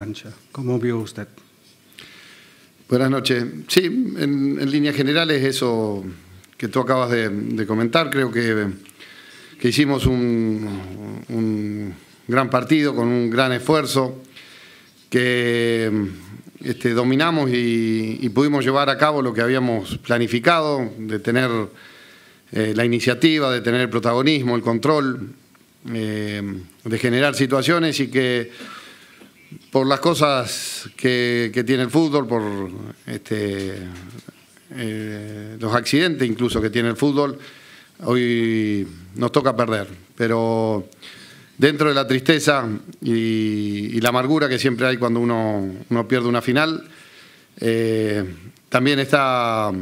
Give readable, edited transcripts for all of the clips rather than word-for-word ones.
cancha. ¿Cómo vio usted? Buenas noches. Sí, en líneas generales eso que tú acabas de comentar, creo que hicimos un gran partido con un gran esfuerzo, que dominamos y pudimos llevar a cabo lo que habíamos planificado, de tener la iniciativa, de tener el protagonismo, el control, de generar situaciones, y que por las cosas que tiene el fútbol, por los accidentes incluso que tiene el fútbol, hoy nos toca perder. Pero dentro de la tristeza y la amargura que siempre hay cuando uno pierde una final, también está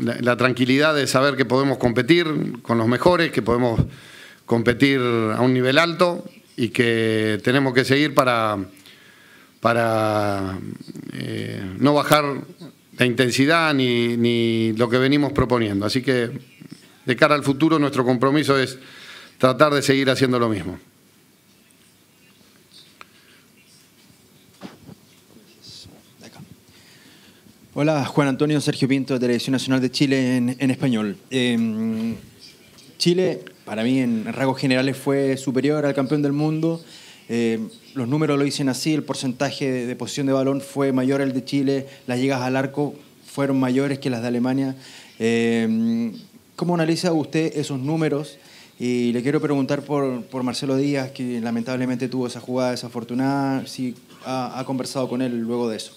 la tranquilidad de saber que podemos competir con los mejores, que podemos competir a un nivel alto y que tenemos que seguir para no bajar la intensidad ni lo que venimos proponiendo. Así que de cara al futuro nuestro compromiso es tratar de seguir haciendo lo mismo. Hola, Juan Antonio, Sergio Pinto, de Televisión Nacional de Chile en español. Chile, para mí, en rasgos generales, fue superior al campeón del mundo. Los números lo dicen así: el porcentaje de posesión de balón fue mayor al de Chile, las llegadas al arco fueron mayores que las de Alemania. ¿Cómo analiza usted esos números? Y le quiero preguntar por Marcelo Díaz, que lamentablemente tuvo esa jugada desafortunada, si ha conversado con él luego de eso.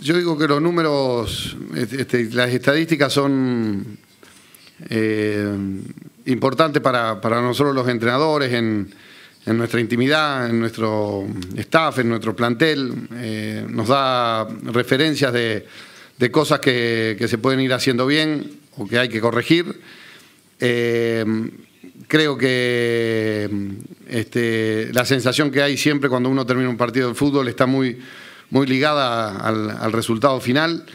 Yo digo que los números, las estadísticas son importantes para nosotros los entrenadores en nuestra intimidad, en nuestro staff, en nuestro plantel. Nos da referencias de cosas que se pueden ir haciendo bien o que hay que corregir. Creo que la sensación que hay siempre cuando uno termina un partido de fútbol está muy ligada al resultado final.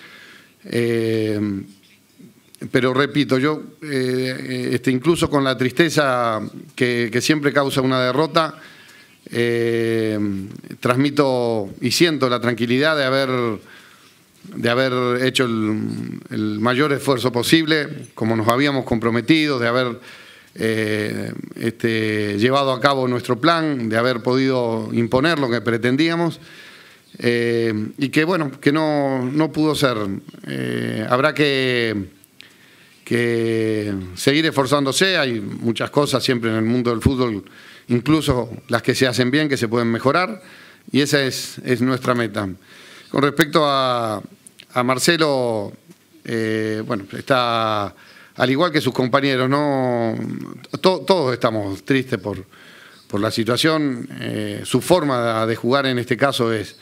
Pero repito, yo incluso con la tristeza que siempre causa una derrota, transmito y siento la tranquilidad de haber hecho el mayor esfuerzo posible, como nos habíamos comprometido, de haber llevado a cabo nuestro plan, de haber podido imponer lo que pretendíamos. Y que bueno, que no pudo ser. Habrá que seguir esforzándose. Hay muchas cosas siempre en el mundo del fútbol, incluso las que se hacen bien, que se pueden mejorar, y esa es nuestra meta. Con respecto a Marcelo, bueno, está al igual que sus compañeros, ¿no? Todos estamos tristes por la situación. Su forma de jugar en este caso es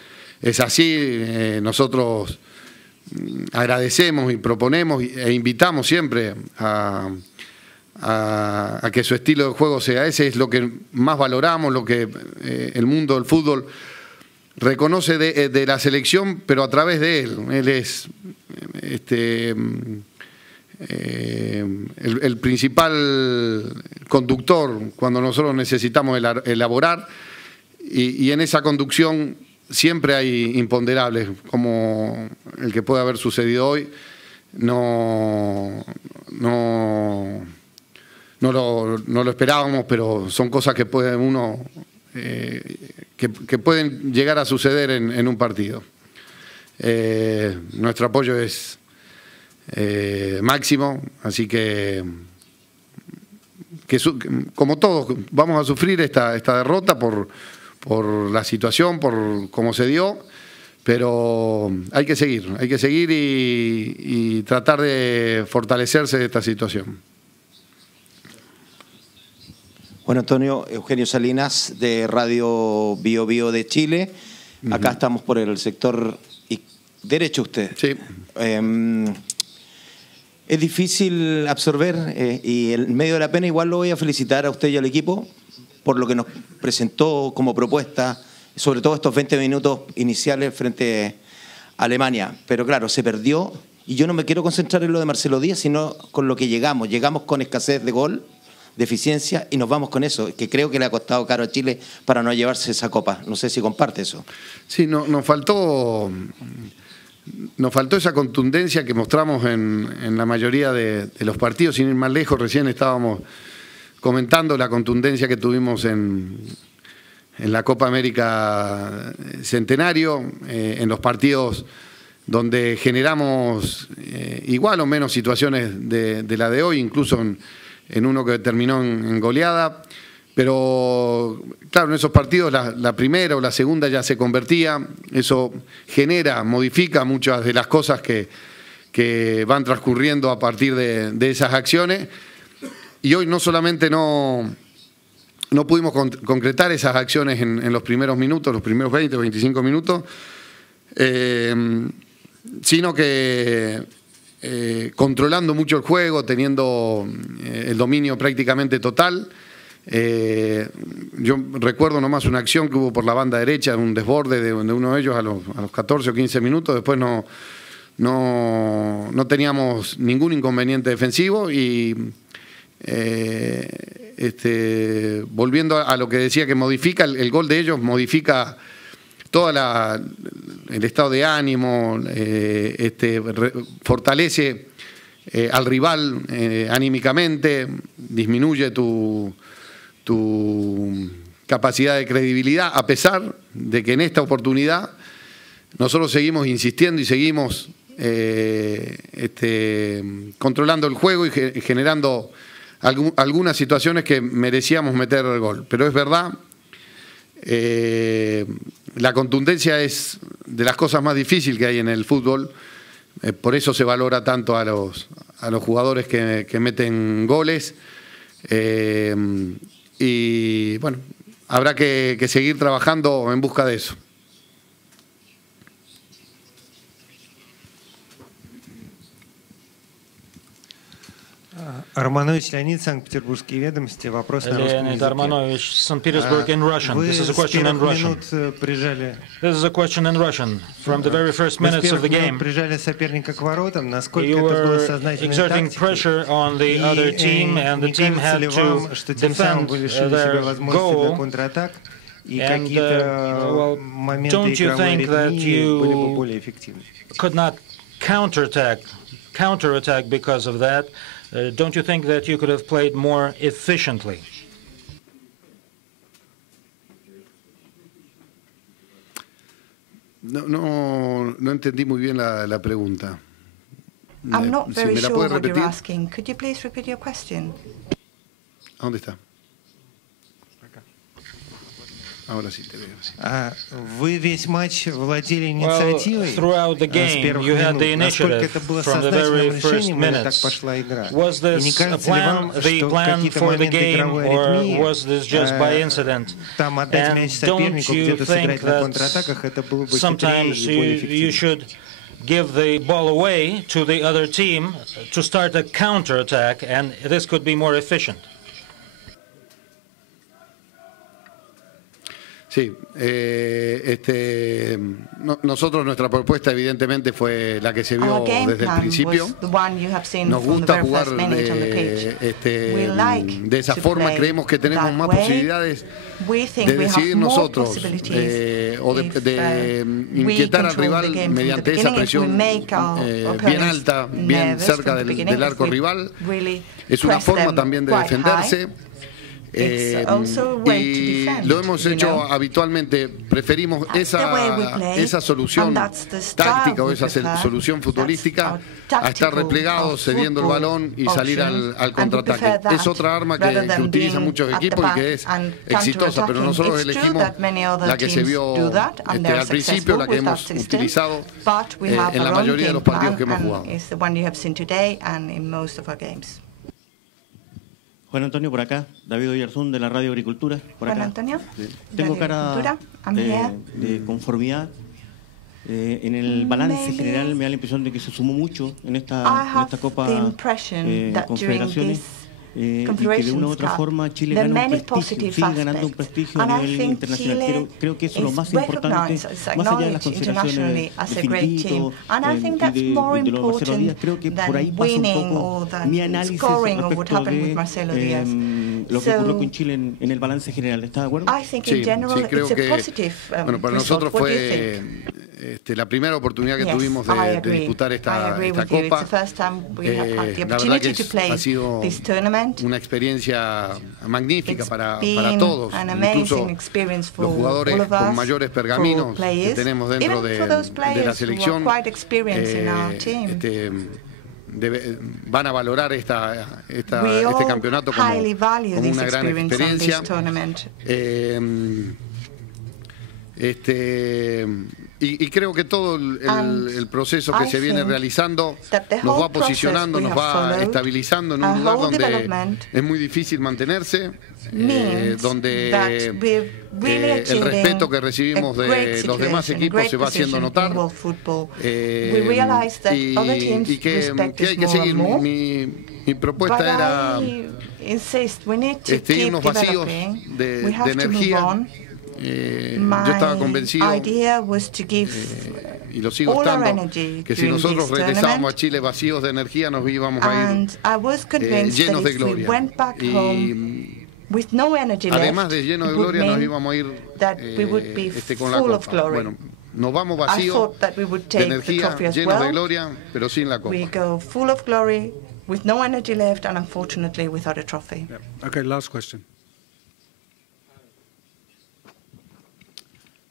así. Nosotros agradecemos y proponemos e invitamos siempre a que su estilo de juego sea ese. Es lo que más valoramos, lo que el mundo del fútbol reconoce de la selección, pero a través de él. Él es el principal conductor cuando nosotros necesitamos elaborar, y en esa conducción siempre hay imponderables, como el que puede haber sucedido hoy. No lo esperábamos, pero son cosas que pueden que pueden llegar a suceder en un partido. Nuestro apoyo es máximo, así que como todos vamos a sufrir esta derrota por la situación, por cómo se dio, pero hay que seguir y tratar de fortalecerse de esta situación. Bueno, Antonio, Eugenio Salinas, de Radio Bio Bio de Chile. Acá estamos por el sector derecho usted. Sí. Es difícil absorber, y en medio de la pena igual lo voy a felicitar a usted y al equipo por lo que nos presentó como propuesta, sobre todo estos 20 minutos iniciales frente a Alemania. Pero claro, se perdió, y yo no me quiero concentrar en lo de Marcelo Díaz, sino con lo que llegamos. Llegamos con escasez de gol, deficiencias y nos vamos con eso, que creo que le ha costado caro a Chile para no llevarse esa copa. No sé si comparte eso. Sí, nos faltó esa contundencia que mostramos en la mayoría de los partidos, sin ir más lejos. Recién estábamos comentando la contundencia que tuvimos en la Copa América Centenario, en los partidos donde generamos igual o menos situaciones de la de hoy, incluso en uno que terminó en goleada. Pero claro, en esos partidos la primera o la segunda ya se convertía. Eso modifica muchas de las cosas que van transcurriendo a partir de esas acciones. Y hoy no solamente no pudimos concretar esas acciones en los primeros minutos, los primeros 20 o 25 minutos, sino que controlando mucho el juego, teniendo el dominio prácticamente total. Yo recuerdo nomás una acción que hubo por la banda derecha, un desborde de uno de ellos a los 14 o 15 minutos. Después no teníamos ningún inconveniente defensivo y volviendo a lo que decía que modifica, el gol de ellos modifica todo el estado de ánimo, fortalece al rival anímicamente, disminuye tu capacidad de credibilidad, a pesar de que en esta oportunidad nosotros seguimos insistiendo y seguimos controlando el juego y generando algunas situaciones que merecíamos meter el gol. Pero es verdad, la contundencia es de las cosas más difíciles que hay en el fútbol, por eso se valora tanto a los jugadores que meten goles, y bueno, habrá que seguir trabajando en busca de eso. Арманович Леонид, Санкт-Петербургские ведомости. Вопрос на русском Leonid языке. Armanovich, St. Petersburg in Russian. This is a question in Russian. This is a question in Russian. From the very first minutes of the game, Прижали соперника к воротам. Насколько you это было were сознательной exerting тактикой? pressure on the other team, and the Не team кажется had ли вам, to что тем самым defend вы лишили себя their возможности для goal? контратак? И And, какие-то моменты don't you игровой think that аритмии были бы you более эффективны? could not counterattack because of that? Don't you think that you could have played more efficiently? No entendí muy bien la pregunta. I'm not Si very me la sure puede what you're repetir. asking. Could you please repeat your question? ¿Dónde está? Ahora sí te veo. Sí. Вы весь матч владели Well, инициативой throughout the с game, первых you had минут. the Насколько initiative это было from the very сознательным first решением или так minutes. пошла игра? Was И не this a кажется ли вам, plan, the что plan какие-то for the моменты game, игровой or аритмии was this just by incident? там отдать And мяч don't сопернику, you где-то сыграть think на that контратаках, это было бы хитрее sometimes и более you эффективно? should give the ball away to the other team to start a counterattack, and this could be more efficient? Sí, nosotros, nuestra propuesta evidentemente fue la que se vio Our game desde el plan principio. was the one you have seen Nos from the gusta very jugar first minute on the pitch. We like de esa to forma, play creemos que tenemos that más way. posibilidades We think de we decidir have more nosotros possibilities o if, de we inquietar al control the rival game from the mediante esa beginning. If we presión make our bien opponents alta, bien nervous cerca from the beginning, del arco if we rival. really Es una press forma them también de quite defenderse. high. It's also a way to Y defend, lo hemos you hecho know. habitualmente, preferimos That's the way we play, esa solución and that's the style táctica o we esa prefer. solución futbolística That's our a estar tactical replegados, cediendo el balón y salir al contraataque. Es otra arma que utilizan muchos equipos y que es exitosa, pero nosotros elegimos la que se vio al principio, la que hemos utilizado en la mayoría de los partidos que hemos jugado. Juan Antonio, por acá, David Oyarzún de la Radio Agricultura, por Juan acá. Antonio, Tengo Radio cara Agricultura, I'm here. de conformidad. En el balance Maybe general me da la impresión de que se sumó mucho en I esta have Copa the impression that during Confederaciones. this Y que de una u otra Cup, forma Chile there are gana un many prestigio, positive sigue ganando un aspects. prestigio And a I nivel think internacional. Chile Creo que eso es lo is más importante, recognized, it's más allá de las acknowledged internationally consideraciones as del a great team. Finiquito And I think that's more de los Marcelo Díaz. important Creo que por ahí than pasa un winning poco or mi than análisis scoring or what respecto happened with Marcelo Díaz. lo que ocurrió con Chile en el balance general. ¿Está de acuerdo? I think in general creo it's a que, positive bueno, para result. nosotros What do you fue la primera oportunidad que Yes, tuvimos I de agree. disputar I esta agree with you. It's copa. the first time we have had the La verdad opportunity que to play ha sido this tournament. una experiencia magnífica It's para been todos, an incluso amazing experience for los jugadores all of con us, mayores for pergaminos que players, tenemos dentro even for those de players la who selección. are quite experienced in our team. Van a valorar este campeonato como una gran experiencia. Y creo que todo el proceso que se viene realizando nos va posicionando, nos va estabilizando en un lugar donde es muy difícil mantenerse, donde el respeto que recibimos de los demás equipos se va haciendo notar, y que hay que seguir. Mi propuesta era irnos vacíos de energía. Yo estaba convencido, y lo sigo estando, que si nosotros regresábamos a Chile vacíos de energía nos íbamos a ir llenos de gloria. Y además de llenos de gloria nos íbamos a ir con la copa. Bueno, nos vamos vacíos de energía, llenos de gloria, pero sin la copa. We go full of glory, with no energy left, and unfortunately without a trophy. Yeah. Okay, last question.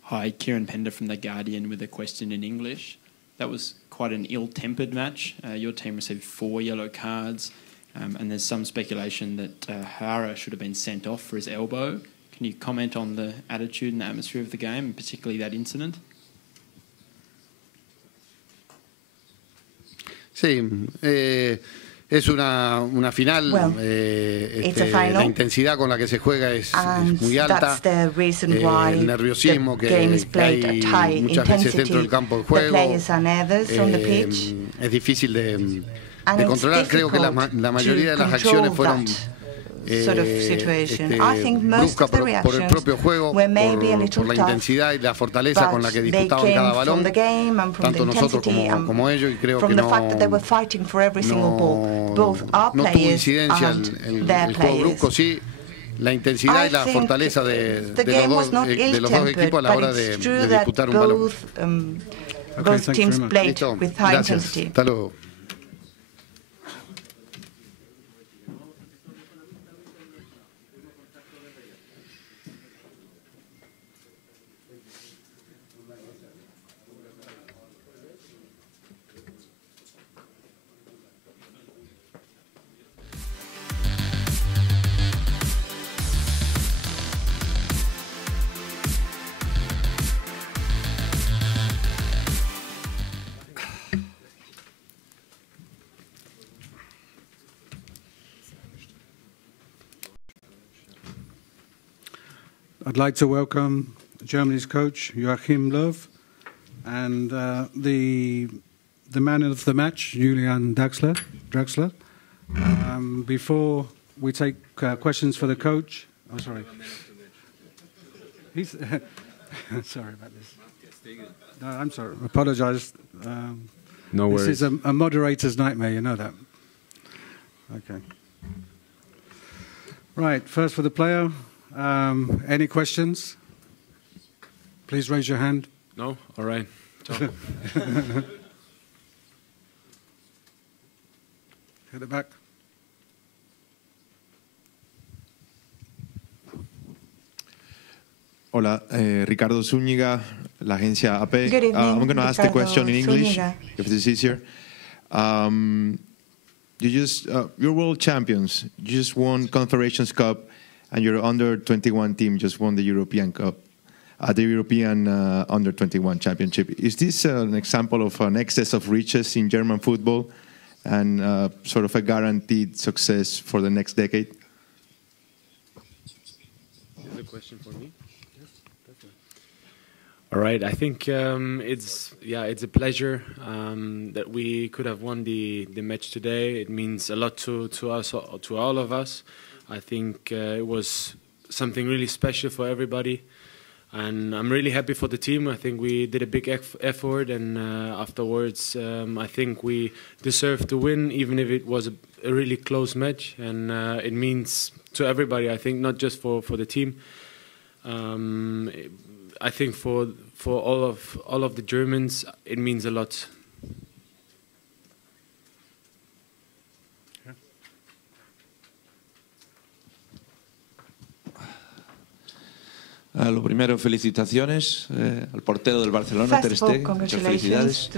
Hi, Kieran Pender from The Guardian with a question in English. That was quite an ill-tempered match. Your team received 4 yellow cards, and there's some speculation that Hara should have been sent off for his elbow. Can you comment on the attitude and the atmosphere of the game, and particularly that incident? Sí, es una final. La intensidad con la que se juega es muy alta. El nerviosismo que hay muchas veces dentro del campo de juego es difícil de controlar. Creo que la mayoría de las acciones fueron bruscas por el propio juego, por la intensidad y la fortaleza con la que disputaban cada balón, tanto nosotros como ellos, y creo que no tuvo incidencia el juego brusco, sí la intensidad y la fortaleza de los dos equipos a la hora de disputar un balón. Listo, gracias, hasta luego. I'd like to welcome Germany's coach, Joachim Löw, and the man of the match, Julian Draxler. Before we take questions for the coach, oh, sorry. He's sorry about this. No, I'm sorry. I apologize. No worries. This is a moderator's nightmare, you know that. Okay. Right, first for the player. Any questions? Please raise your hand. No? All right. At the back. Hola, Ricardo Zúñiga, la agencia AP. Good evening, I'm going to ask the question in English, Zúñiga. if this is easier. You're world champions. You just won Confederations Cup, and your under-21 team just won the European Cup, the European under-21 Championship. Is this an example of an excess of riches in German football and sort of a guaranteed success for the next decade? Is the question for me? All right, I think it's a pleasure that we could have won the match today. It means a lot to us, to all of us. I think it was something really special for everybody. And I'm really happy for the team. I think we did a big effort, and afterwards, I think we deserved to win, even if it was a really close match. And it means to everybody, I think, not just for the team. I think for all of the Germans, it means a lot. Lo primero, felicitaciones al portero del Barcelona, Ter Stegen. Muchas felicidades.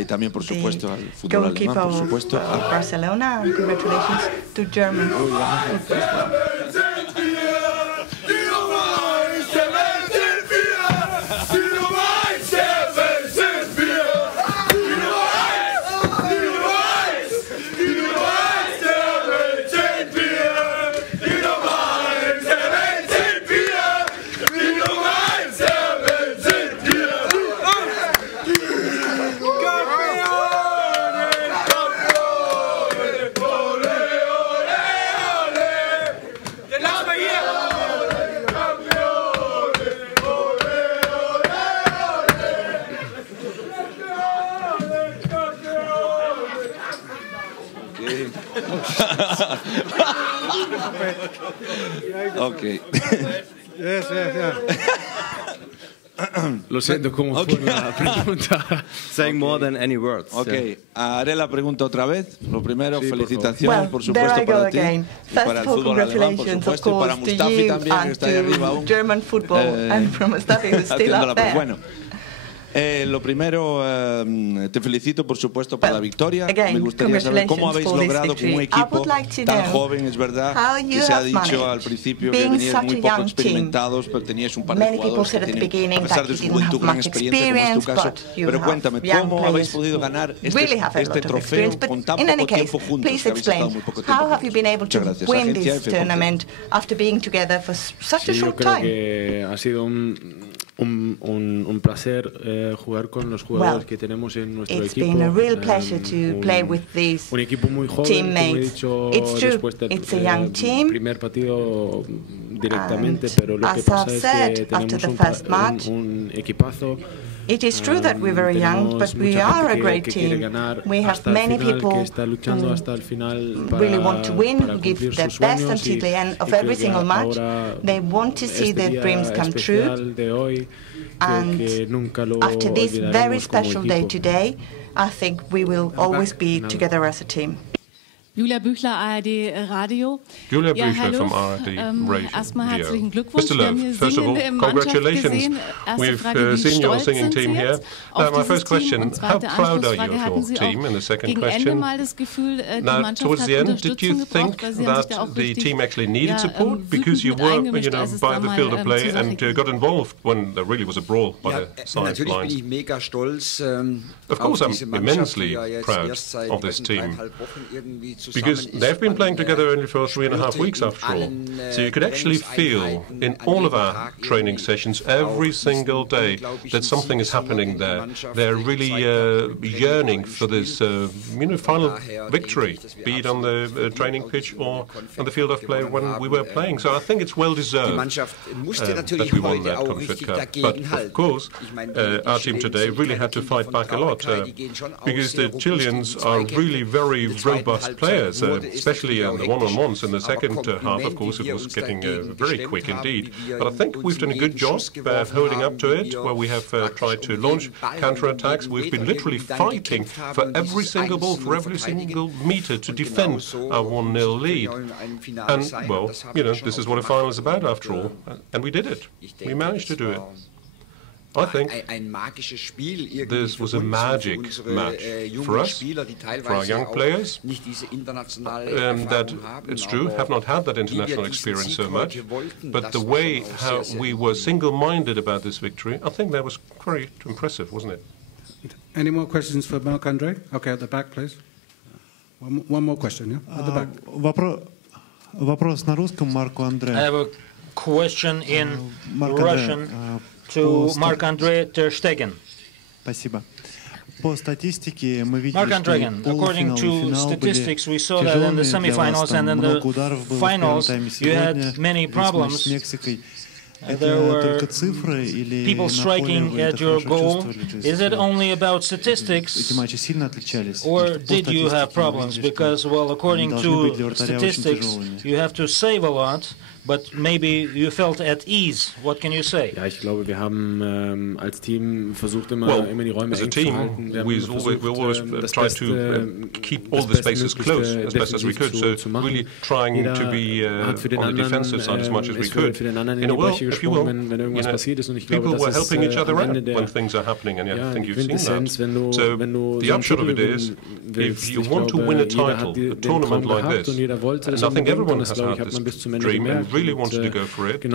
Y también, por supuesto, al fútbol alemán, por supuesto. Barcelona, and congratulations to German. Okay. Yes, yeah. Lo siento, ¿cómo fue la pregunta? Saying more than any words. Okay, haré la pregunta otra vez. Lo primero, Sí, felicitaciones, por there supuesto, I go para ti. again. Y para el fútbol alemán, por Congratulations, of supuesto, y para course, to Mustafi you también, que and está ahí arriba to aún. German football, and from Mustafi, who's still up Haciéndola, there. bueno. Lo primero, te felicito por supuesto por la victoria. Again, Me gustaría saber cómo habéis logrado con un I equipo would like to tan know joven, es verdad, how you que se ha have dicho managed, al principio que being veníais such muy a poco young experimentados, pero teníais un par de Many people jugadores que said at the tienen, beginning a pesar that de you su didn't juventud, have gran much experiencia, como es tu caso. experience, but you Pero have cuéntame, young ¿cómo players habéis podido ganar really have a este lot of trofeo experience, but con tan in any poco case, tiempo juntos? please Que habéis estado explain, muy poco tiempo how have you been able to Muchas gracias. win Agencia this F. tournament after being together for such a Sí, yo short creo time? que ha sido un placer jugar con los jugadores que tenemos en nuestro It's equipo. been a real pleasure to play with these Un equipo muy joven, teammates. como he dicho, It's true, después del it's a young team. primer partido directamente, And pero lo que as pasa I've es said, que after tenemos the first match, un equipazo. It is true that we're very young, but we are a great team. We have many people who really want to win, who give their best until the end of every single match. They want to see their dreams come true. And after this very special day today, I think we will always be together as a team. Julia Büchler, ARD Radio. Julia Ja, Büchler hallo. from ARD Radio. Erstmal herzlichen Glückwunsch. Mr. Wir haben Löw, hier first of all, singende Mannschaft congratulations. gesehen. Erste We've Frage, wie seen your stolz singing sind Sie team here. jetzt auf My dieses first Team? question, Und how zweite proud are you Anschlussfrage, of hatten your Sie team auch in the second gegen Ende question? mal das Gefühl, die Now, Mannschaft towards hat the end, did you Unterstützung think gebraucht, weil Sie haben sich that da auch the richtig team actually needed support because wütend you mit were, eingemischt, als es by da the mal field of play zur and Sache got involved when there really was a brawl by the Natürlich bin sidelines? ich mega stolz Of course, auf I'm diese Mannschaft, immensely die ja jetzt proud erst seit of this team Wochen irgendwie zusammen because ist. they've been playing together only for 3.5 spürte weeks in after all. allen, So you could actually feel in all of our training sessions every single day that something is happening there. They're really yearning for this final victory, be it on the training pitch or on the field of play when we were playing. So I think it's well deserved that we won that Confed Cup. But of course, our team today really had to fight back a lot because the Chileans are really very robust players, especially in the one-on-ones. In the second half, of course, it was getting very quick indeed. But I think we've done a good job holding up to it, where we have tried to launch counter-attacks. We've been literally fighting for every single ball, for every single meter to defend our 1-0 lead. And, well, this is what a final is about after all. And we did it. We managed to do it. I think this was a magic match for us, for our young players, that, it's true, have not had that international experience so much, but the way how we were single-minded about this victory, I think that was very impressive, wasn't it? Any more questions for Marc-André? Okay, at the back, please. One more question, yeah? At the back. Вопрос на русском Марку Андре. I have a question in Russian to Marc-André Ter Stegen. Спасибо. По статистике мы видели, Marc-André, according to statistics, we saw that in the semifinals and in the finals you had many problems there were people striking at your goal. Is it only about statistics, or did you have problems? Because, well, according to statistics, you have to save a lot, but maybe you felt at ease. What can you say? Ja, ich glaube, wir haben als Team versucht immer die Räume eng zu halten. We always tried to keep all the spaces close as best as we could. So really trying to be on the defensive side as much as we could. In a way, if you will, people were helping each other out when things are happening, and I think you've seen that. So the upshot of it is, if you want to win a title, a tournament like this, and I think everyone has had this dream and really wanted to go for it, and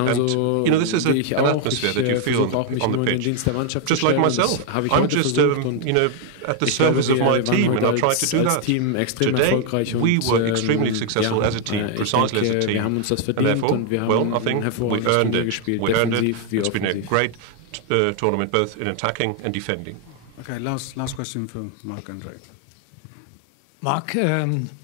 this is an atmosphere that you feel on the pitch. Just like myself, I'm just at the service of my team, and I try to do that. Today, we were extremely successful as a team, precisely as a team, and therefore, well, I think we earned it. We earned it. It's been a great tournament, both in attacking and defending. Okay, last question for Marc-André. Marc,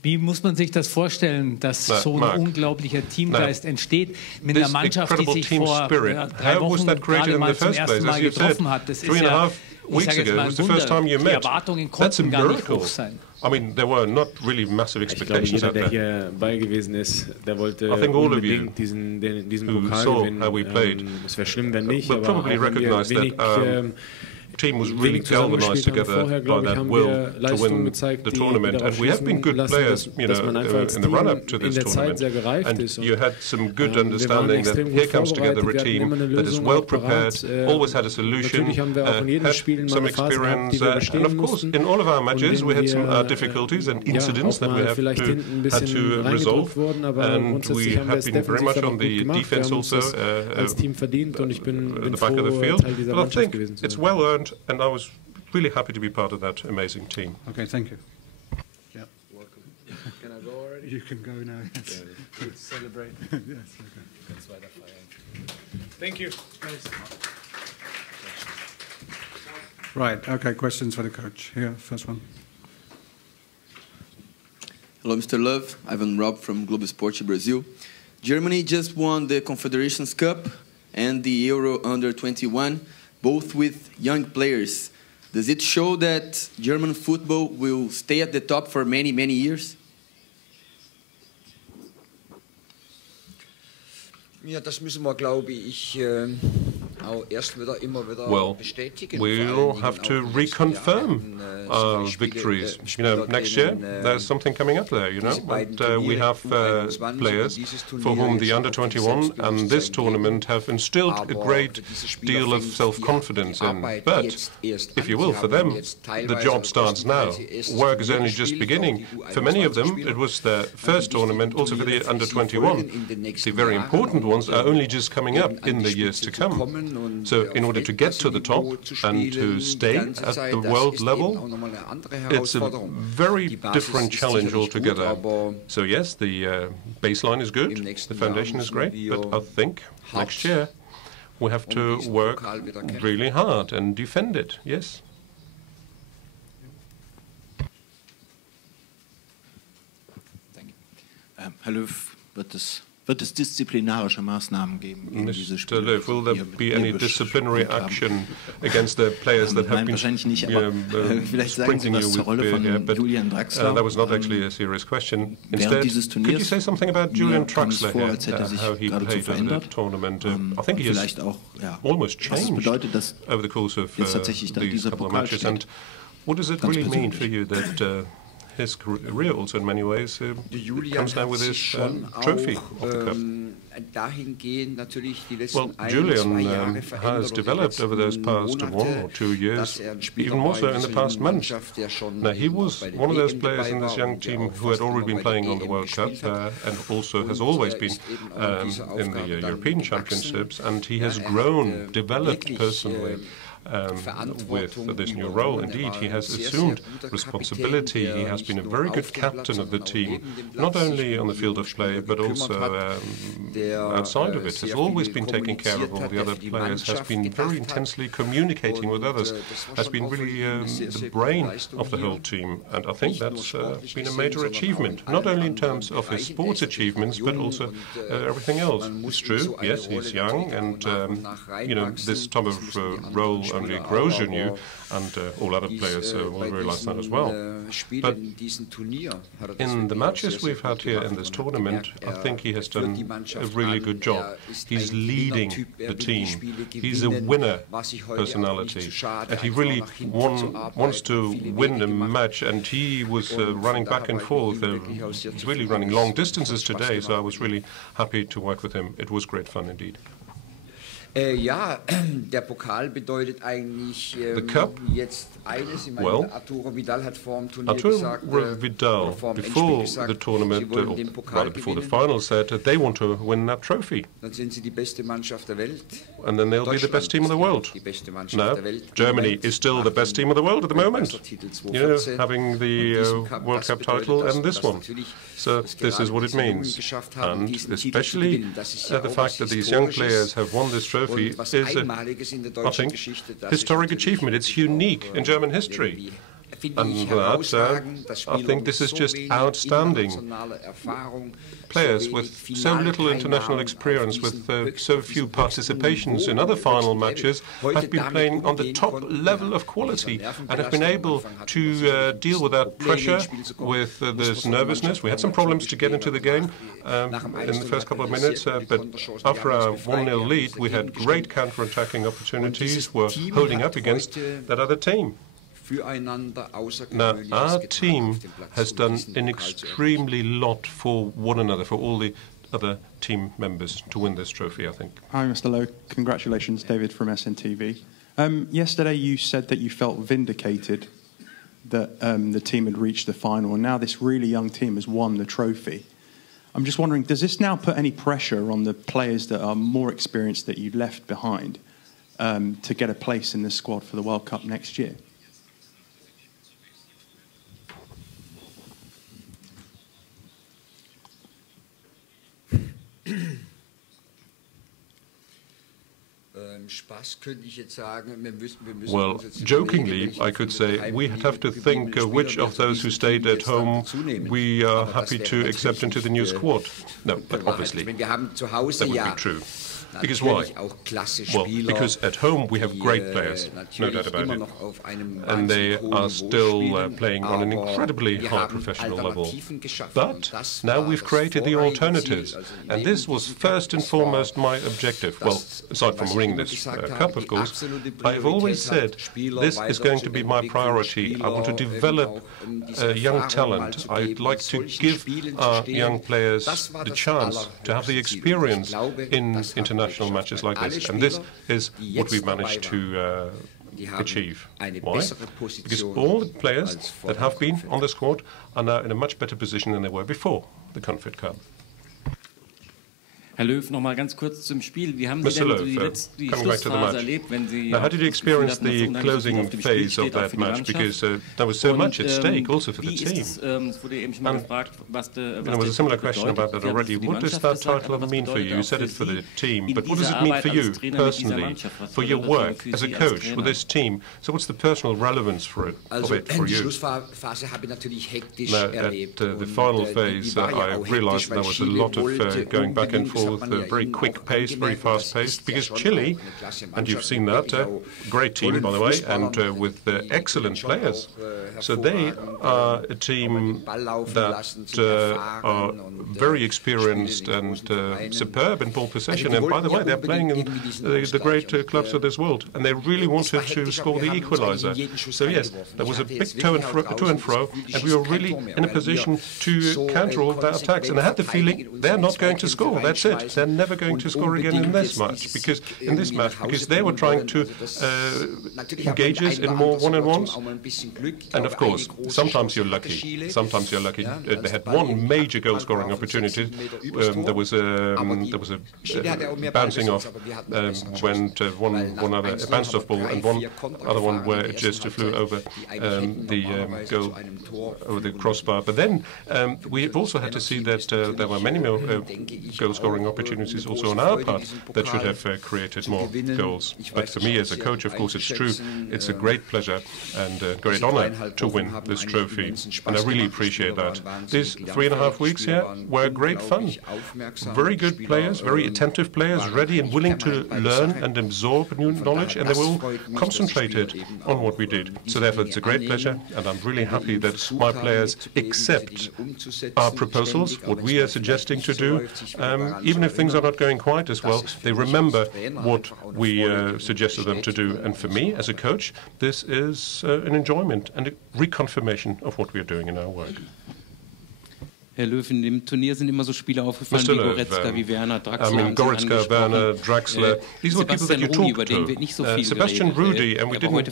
wie muss man sich das vorstellen, dass so ein unglaublicher Teamgeist entsteht mit einer Mannschaft, die sich vor 3 Wochen gerade mal zum ersten Mal getroffen hat? Das ist ja, ich sage jetzt mal ein Wunder. Die Erwartungen konnten gar nicht hoch sein. I mean, there were not really massive expectations out there. Hier bei gewesen ist, der wollte I think all of you diesen who Pokal saw gewinnen. how we played Es wäre schlimm, wenn nicht, will aber probably recognize that team was really galvanized together by that will to win the tournament, and we have been good players, in the run-up to this tournament, and you had some good understanding that here comes together a team that is well prepared, always had a solution, had some experience, and of course in all of our matches we had some difficulties and incidents that we had to resolve, and we have been very much on the defense also, the back of the field, but I think it's well earned. And I was really happy to be part of that amazing team. Okay, thank you. Yeah. Welcome. Can I go already? You can go now. Yes. Good to celebrate. Yes, okay. Thank you. Right, okay, questions for the coach. Here, first one. Hello, Mr. Love. Ivan Robb from Globo Esporte Brazil. Germany just won the Confederations Cup and the Euro Under-21, both with young players. Does it show that German football will stay at the top for many, many years? Ja, das müssen wir, glaube ich, auch erst immer wieder bestätigen. We'll have to reconfirm our victories. Next year there's something coming up there, and we have players for whom the Under-21 and this tournament have instilled a great deal of self-confidence in. But, if you will, for them, the job starts now. Work is only just beginning. For many of them, it was their first tournament, also for the Under-21. The very important ones are only just coming up in the years to come. So in order to get to the top and to stay at the world level, it's a very different challenge altogether. So yes, the baseline is good, the foundation is great, but I think next year we have to work really hard and defend it, yes. Herr Löw, wird es disziplinarische Maßnahmen geben gegen diese Spieler? Mr. Löw, will there be any disciplinary action against the players that have been sprinting you with beer? But that was not actually a serious question. Instead, could you say something about Julian Draxler here, how he played in the tournament? I think he has almost changed over the course of these couple of matches. And what does it really mean for you that his career also in many ways comes now with his trophy of the Cup? Well, Julian has developed over those past 1 or 2 years, even more so in the past month. Now, he was one of those players in this young team who had already been playing on the World Cup and also has always been in the European Championships, and he has grown, developed personally. with this new role. Indeed, he has assumed responsibility. He has been a very good captain of the team, not only on the field of play, but also outside of it. Has always been taking care of all the other players, has been very intensely communicating with others, has been really the brain of the whole team. And I think that's been a major achievement, not only in terms of his sports achievements, but also everything else. It's true, yes, he's young, and this type of role only grows on you, and all other players will realize that as well. But in the matches we've had here in this tournament, I think he has done a really good job. He's leading the team. He's a winner personality, and he really wants to win the match, and he was running back and forth. He's really running long distances today, so I was really happy to work with him. It was great fun indeed. Ja, der Pokal bedeutet eigentlich jetzt eines. Ich meine, Arturo Vidal hat vor dem Turnier gesagt, Vidal, before the tournament, rather before the final, said they want to win that trophy. Dann sind sie die beste Mannschaft der Welt. And then they'll be the best team of the world. No, Germany is still the best team of the world at the moment. Having the World Cup title and this one. So this is what it means. And especially the fact that these young players have won this trophy is, I think, historic achievement. It's unique in German history. And that, I think this is just outstanding. Players with so little international experience, with so few participations in other final matches, have been playing on the top level of quality and have been able to deal with that pressure, with this nervousness. We had some problems to get into the game in the first couple of minutes, but after our 1-0 lead, we had great counter-attacking opportunities. We're holding up against that other team. Now, our team has done an extremely lot for one another, for all the other team members to win this trophy, I think. Hi, Mr. Lowe. Congratulations, David from SNTV. Yesterday you said that you felt vindicated that the team had reached the final, and now this really young team has won the trophy. I'm just wondering, does this now put any pressure on the players that are more experienced that you left behind to get a place in the squad for the World Cup next year? Well, jokingly, I could say we have to think which of those who stayed at home we are happy to accept into the new squad. No, but obviously, that would be true. Because why? Well, because at home we have great players, no doubt about it. And they are still playing on an incredibly high professional level. But now we've created the alternatives. And this was first and foremost my objective. Well, aside from winning this cup, of course, I've always said this is going to be my priority. I want to develop young talent. I'd like to give our young players the chance to have the experience in international matches like this, and this is what we've managed to achieve. Why? Because all the players that have been on the squad are now in a much better position than they were before the Confed Cup. Herr Löw, noch mal ganz kurz zum Spiel. Wie haben Sie Mr. denn die Schlussphase erlebt, wenn Sie now, how did you experience the closing phase of that match? Because there was so much at stake also for the team. There was a similar question about that already. What does that title mean for you? You said it for the team, but what does it mean for you personally, for your work as a coach with this team? So what's the personal relevance of it for you? Now, at the final phase, I realized there was a lot of going back and forth. Very quick pace, very fast paced, because Chile, and you've seen that, great team by the way, and with excellent players. So they are a team that are very experienced and superb in ball possession. And by the way, they're playing in the great clubs of this world, and they really wanted to score the equalizer. So yes, there was a big to and fro, and we were really in a position to counter all their attacks. And I had the feeling they're not going to score. That's it. it, they're never going to score again in this match, because they were trying to engage us in more one-on-ones. And of course, sometimes you're lucky. Sometimes you're lucky. They had one major goal-scoring opportunity. There was a bouncing off when one other bounced off ball, and one other one where it just flew over the goal, over the crossbar. But then we also had to see that there were many more goal-scoring opportunities also on our part that should have created more goals. But for me as a coach, of course, it's true. It's a great pleasure and a great honor to win this trophy, and I really appreciate that. These 3.5 weeks here were great fun. Very good players, very attentive players, ready and willing to learn and absorb new knowledge, and they were all concentrated on what we did. So therefore, it's a great pleasure, and I'm really happy that my players accept our proposals, what we are suggesting to do. Even if things are not going quite as well, they remember what we suggested them to do. And for me, as a coach, this is an enjoyment and a reconfirmation of what we are doing in our work. Herr Löw, in dem Turnier sind immer so Spieler aufgefallen wie Goretzka, wie Werner, Draxler. Goretzka, Werner, Draxler. These were people that you talked to. Sebastian Rudy, and we didn't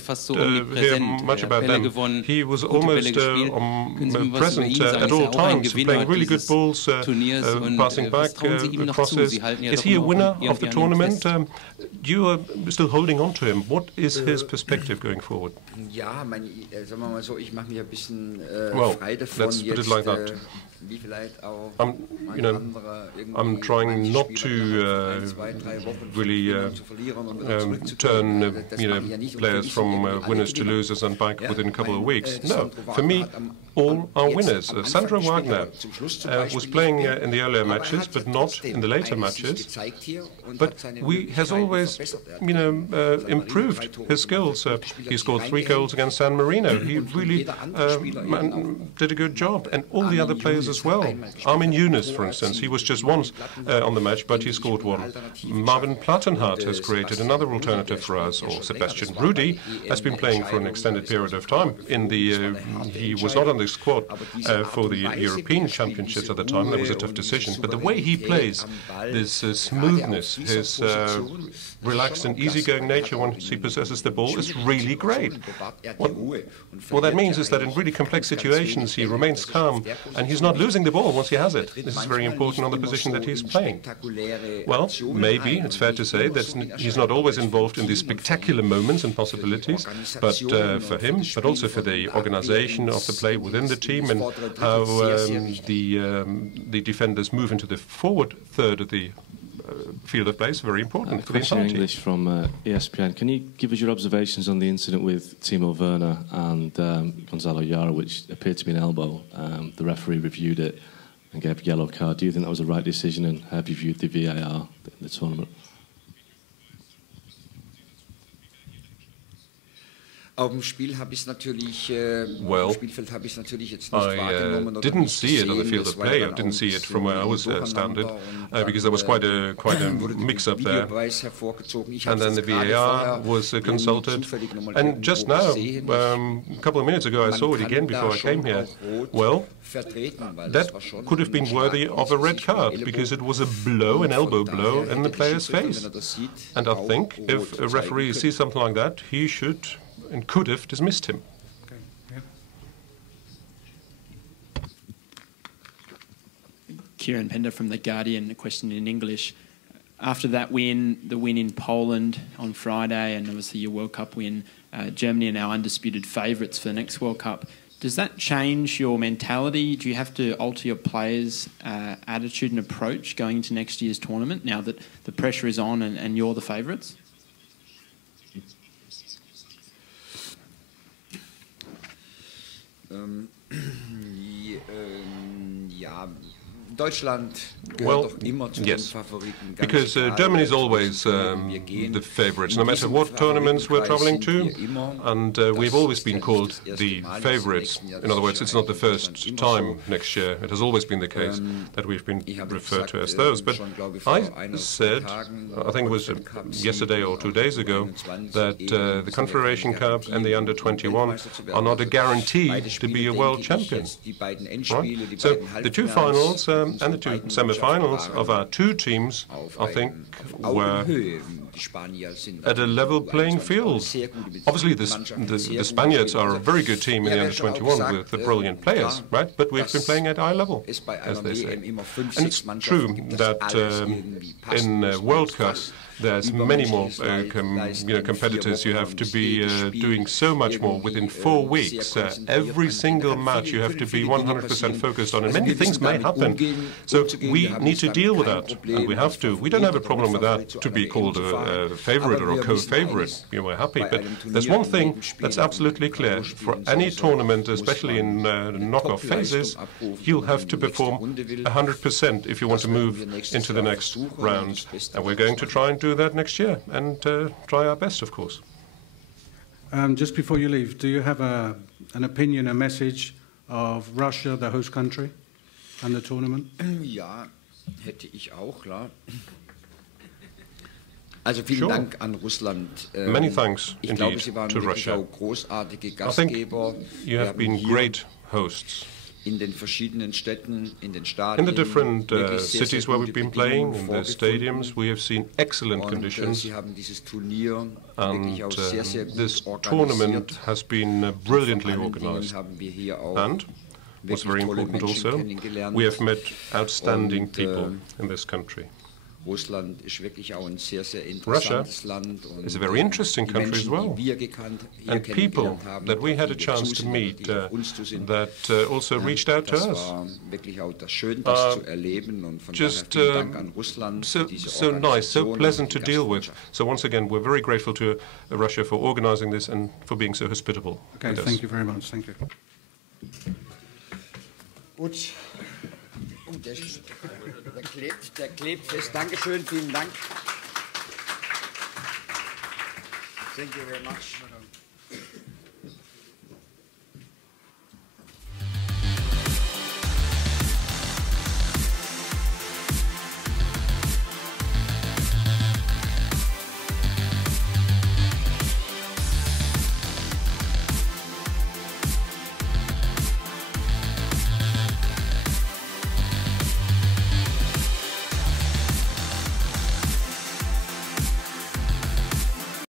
hear much about them. He was almost present at all times, playing really good balls, passing back crosses. Is he a winner of the tournament? You are still holding on to him. What is his perspective going forward? Well, let's put it like that. I'm trying not to really turn players from winners to losers and back within a couple of weeks. No, for me, all are winners. Sandro Wagner was playing in the earlier matches, but not in the later matches. But he has always, improved his skills. He scored 3 goals against San Marino. He really did a good job, and all the other players as well. Armin Younes, for instance, he was just once on the match, but he scored 1. Marvin Plattenhardt has created another alternative for us, or Sebastian Rudy has been playing for an extended period of time. He was not on the squad for the European Championships at the time. That was a tough decision. But the way he plays, this smoothness, his relaxed and easygoing nature once he possesses the ball is really great. What that means is that in really complex situations he remains calm and he's not losing the ball once he has it. This is very important on the position that he's playing. Well, maybe it's fair to say that he's not always involved in these spectacular moments and possibilities, but for him, but also for the organization of the play within the team and how the defenders move into the forward third of the field of play is very important for the entire team. English from ESPN. Can you give us your observations on the incident with Timo Werner and Gonzalo Yara, which appeared to be an elbow? The referee reviewed it and gave a yellow card. Do you think that was the right decision, and have you viewed the VAR in the tournament? Auf dem Spiel habe ich es natürlich, well, I didn't see it on the field of play. I didn't see it from where I was standing because there was quite a mix-up there. And then the VAR was consulted. And just now, a couple of minutes ago, I saw it again before I came here. Well, that could have been worthy of a red card because it was a blow, an elbow blow, in the player's face. And I think if a referee sees something like that, he should and could have dismissed him. Kieran Pender from The Guardian, a question in English. After that win, the win in Poland on Friday, and obviously your World Cup win, Germany are now undisputed favourites for the next World Cup. Does that change your mentality? Do you have to alter your players' attitude and approach going into next year's tournament now that the pressure is on and you're the favourites? Ja, Deutschland gehört doch immer zu den Favoriten. Because Germany is always the favourites, no matter what tournaments we're travelling to, and we've always been called the favourites. In other words, it's not the first time next year. It has always been the case that we've been referred to as those. But I said, I think it was yesterday or 2 days ago, that the Confederation Cup and the Under-21 are not a guarantee to be a world champion. Right? So the 2 finals and the two semi-finals of our two teams, I think, were at a level playing field. Obviously, the Spaniards are a very good team in the under-21 with the brilliant players, right? But we've been playing at eye level, as they say. And it's true that in World Cup, there's many more competitors. You have to be doing so much more within 4 weeks. Every single match you have to be 100% focused on, and many things may happen. So we need to deal with that, and we have to. We don't have a problem with that, to be called a favorite or a co-favorite. We're happy. But there's one thing that's absolutely clear. For any tournament, especially in knockoff phases, you'll have to perform 100% if you want to move into the next round. And we're going to try and do that next year and try our best, of course. Just before you leave, do you have an opinion, a message of Russia, the host country, and the tournament? Ja, hätte ich auch, klar. Also vielen Dank an Russland. Many thanks indeed to Russia. I think you have been great hosts. In den verschiedenen Städten, in den Stadien, in the different cities where we've been playing, in the stadiums, we have seen excellent conditions. And this tournament has been brilliantly organized. And what's very important also, we have met outstanding people in this country. Russia is a very interesting country as well, and people that we had a chance to meet that also reached out to us. Just so nice, so pleasant to deal with. So once again, we're very grateful to Russia for organizing this and for being so hospitable. Okay, thank you very much. Thank you. Gut. Der klebt fest. Dankeschön, vielen Dank. Thank you very much.